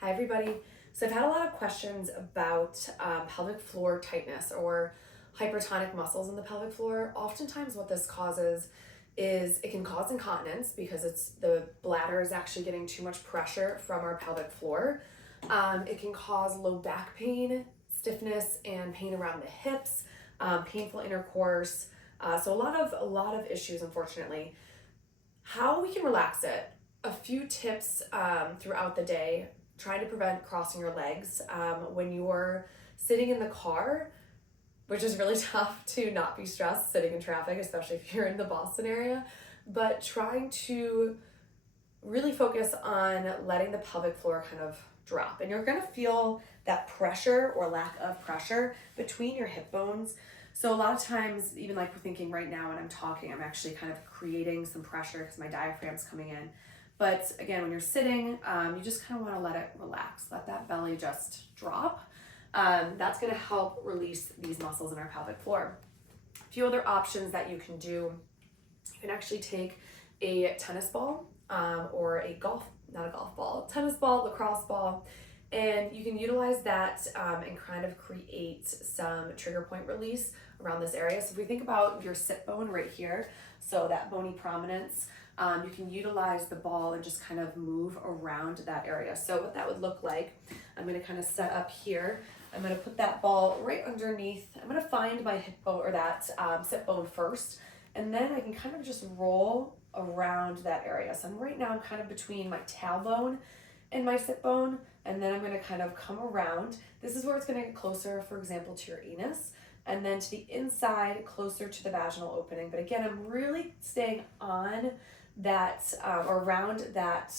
Hi everybody. So I've had a lot of questions about pelvic floor tightness or hypertonic muscles in the pelvic floor. Oftentimes what this causes is it can cause incontinence because it's the bladder is actually getting too much pressure from our pelvic floor. It can cause low back pain, stiffness, and pain around the hips, painful intercourse. So a lot of issues, unfortunately. How we can relax it. A few tips throughout the day. Try to prevent crossing your legs when you're sitting in the car, which is really tough to not be stressed sitting in traffic, especially if you're in the Boston area. But trying to really focus on letting the pelvic floor kind of drop. And you're gonna feel that pressure or lack of pressure between your hip bones. So a lot of times, even like we're thinking right now when I'm talking, I'm actually kind of creating some pressure because my diaphragm's coming in. But again, when you're sitting, you just kind of want to let it relax. Let that belly just drop. That's going to help release these muscles in our pelvic floor. A few other options that you can do. You can actually take a tennis ball or tennis ball, lacrosse ball, and you can utilize that and kind of create some trigger point release around this area. So if we think about your sit bone right here, so that bony prominence, you can utilize the ball and just kind of move around that area. So what that would look like, I'm going to kind of set up here. I'm going to put that ball right underneath. I'm going to find my hip bone or that sit bone first, and then I can kind of just roll around that area. So right now I'm kind of between my tailbone and my sit bone, and then I'm going to kind of come around. This is where it's going to get closer, for example, to your anus, and then to the inside, closer to the vaginal opening. But again, I'm really staying on that or around that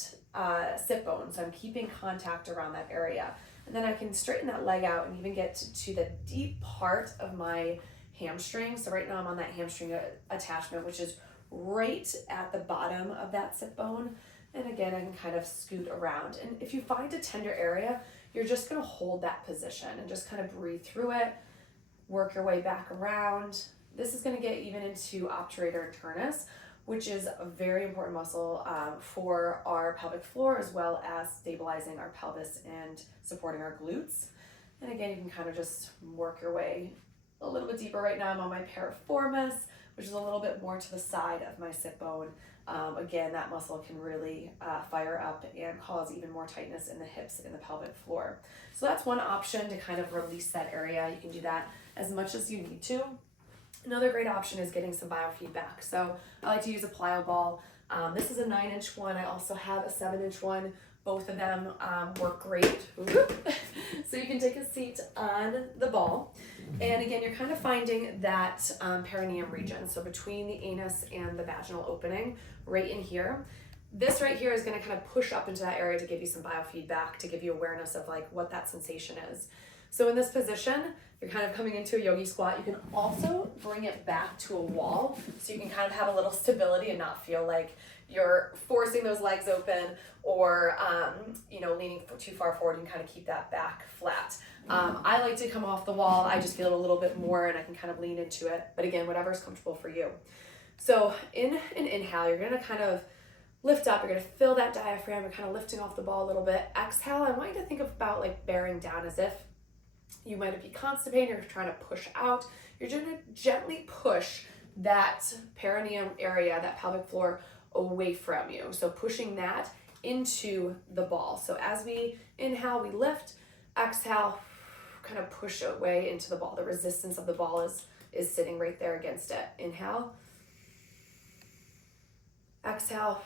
sit bone. So I'm keeping contact around that area. And then I can straighten that leg out and even get to the deep part of my hamstring. So right now I'm on that hamstring attachment, which is right at the bottom of that sit bone. And again, I can kind of scoot around. And if you find a tender area, you're just gonna hold that position and just kind of breathe through it, work your way back around. This is gonna get even into obturator internus, which is a very important muscle for our pelvic floor, as well as stabilizing our pelvis and supporting our glutes. And again, you can kind of just work your way a little bit deeper. Right now I'm on my piriformis, which is a little bit more to the side of my sit bone. Again, that muscle can really fire up and cause even more tightness in the hips and the pelvic floor. So that's one option to kind of release that area. You can do that as much as you need to. Another great option is getting some biofeedback. So I like to use a plyo ball. This is a 9-inch one. I also have a 7-inch one. Both of them work great. So you can take a seat on the ball. And again, you're kind of finding that perineum region. So between the anus and the vaginal opening, right in here. This right here is going to kind of push up into that area to give you some biofeedback, to give you awareness of like what that sensation is. So in this position, you're kind of coming into a yogi squat. You can also bring it back to a wall so you can kind of have a little stability and not feel like you're forcing those legs open or leaning too far forward. You can kind of keep that back flat. I like to come off the wall. I just feel it a little bit more and I can kind of lean into it. But again, whatever is comfortable for you. So in an inhale, you're going to kind of lift up. You're going to fill that diaphragm. You're kind of lifting off the ball a little bit. Exhale, I want you to think about like bearing down as if you might be constipated, you're trying to push out. You're going to gently push that perineum area, that pelvic floor, away from you. So pushing that into the ball. So as we inhale, we lift. Exhale, kind of push away into the ball. The resistance of the ball is sitting right there against it. Inhale. Exhale,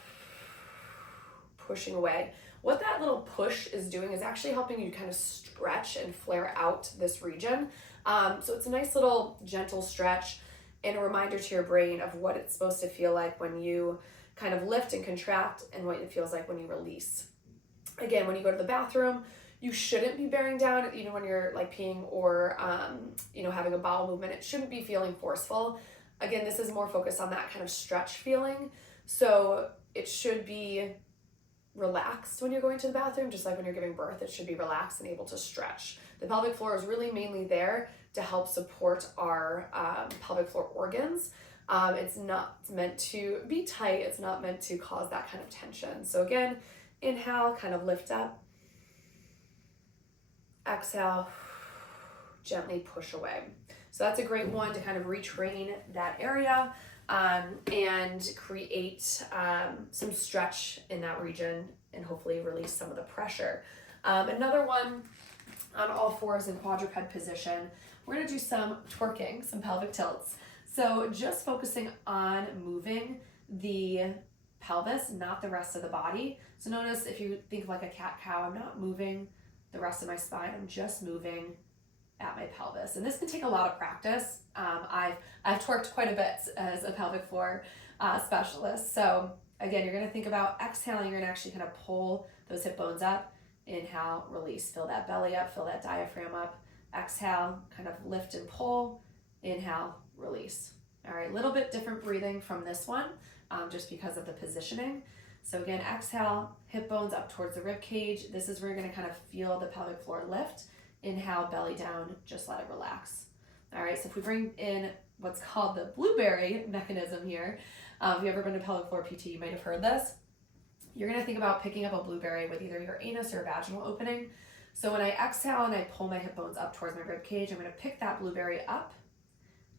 pushing away. What that little push is doing is actually helping you kind of stretch and flare out this region. So it's a nice little gentle stretch and a reminder to your brain of what it's supposed to feel like when you kind of lift and contract and what it feels like when you release. Again, when you go to the bathroom, you shouldn't be bearing down, even when you're like peeing or having a bowel movement. It shouldn't be feeling forceful. Again, this is more focused on that kind of stretch feeling. So it should be relaxed when you're going to the bathroom, just like when you're giving birth, it should be relaxed and able to stretch. The pelvic floor is really mainly there to help support our pelvic floor organs. It's not meant to be tight. It's not meant to cause that kind of tension. So again, inhale, kind of lift up. Exhale, gently push away. So that's a great one to kind of retrain that area and create some stretch in that region and hopefully release some of the pressure. Another one on all fours in quadruped position, we're gonna do some twerking, some pelvic tilts. So just focusing on moving the pelvis, not the rest of the body. So notice if you think of like a cat-cow, I'm not moving the rest of my spine, I'm just moving at my pelvis. And this can take a lot of practice. I've twerked quite a bit as a pelvic floor specialist. So again, you're gonna think about exhaling, you're gonna actually kind of pull those hip bones up. Inhale, release, fill that belly up, fill that diaphragm up. Exhale, kind of lift and pull. Inhale, release. All right, a little bit different breathing from this one, just because of the positioning. So again, exhale, hip bones up towards the rib cage. This is where you're gonna kind of feel the pelvic floor lift. Inhale, belly down, just let it relax. All right, so if we bring in what's called the blueberry mechanism here, if you've ever been to pelvic floor PT, you might have heard this. You're gonna think about picking up a blueberry with either your anus or vaginal opening. So when I exhale and I pull my hip bones up towards my rib cage, I'm gonna pick that blueberry up.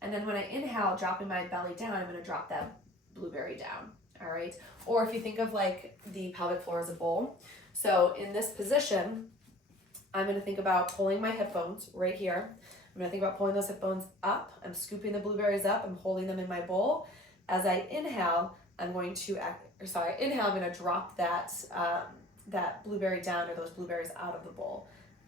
And then when I inhale, dropping my belly down, I'm gonna drop that blueberry down, all right? Or if you think of like the pelvic floor as a bowl. So in this position, I'm gonna think about pulling my hip bones right here. I'm gonna think about pulling those hip bones up. I'm scooping the blueberries up. I'm holding them in my bowl. As I inhale, I'm going to, inhale, I'm gonna drop that, that blueberry down or those blueberries out of the bowl.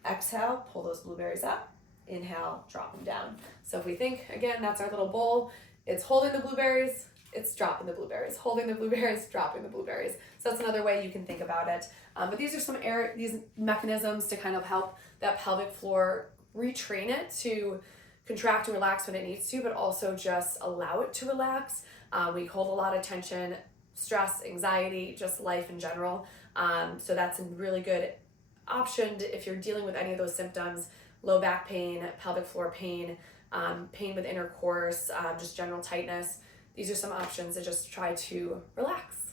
Exhale, pull those blueberries up. Inhale, drop them down. So if we think, again, that's our little bowl. It's holding the blueberries, it's dropping the blueberries, holding the blueberries, dropping the blueberries. So that's another way you can think about it. But these are some these mechanisms to kind of help that pelvic floor retrain it to contract and relax when it needs to, but also just allow it to relax. We hold a lot of tension, stress, anxiety, just life in general. So that's a really good option if you're dealing with any of those symptoms: low back pain, pelvic floor pain, pain with intercourse, just general tightness. These are some options to just try to relax.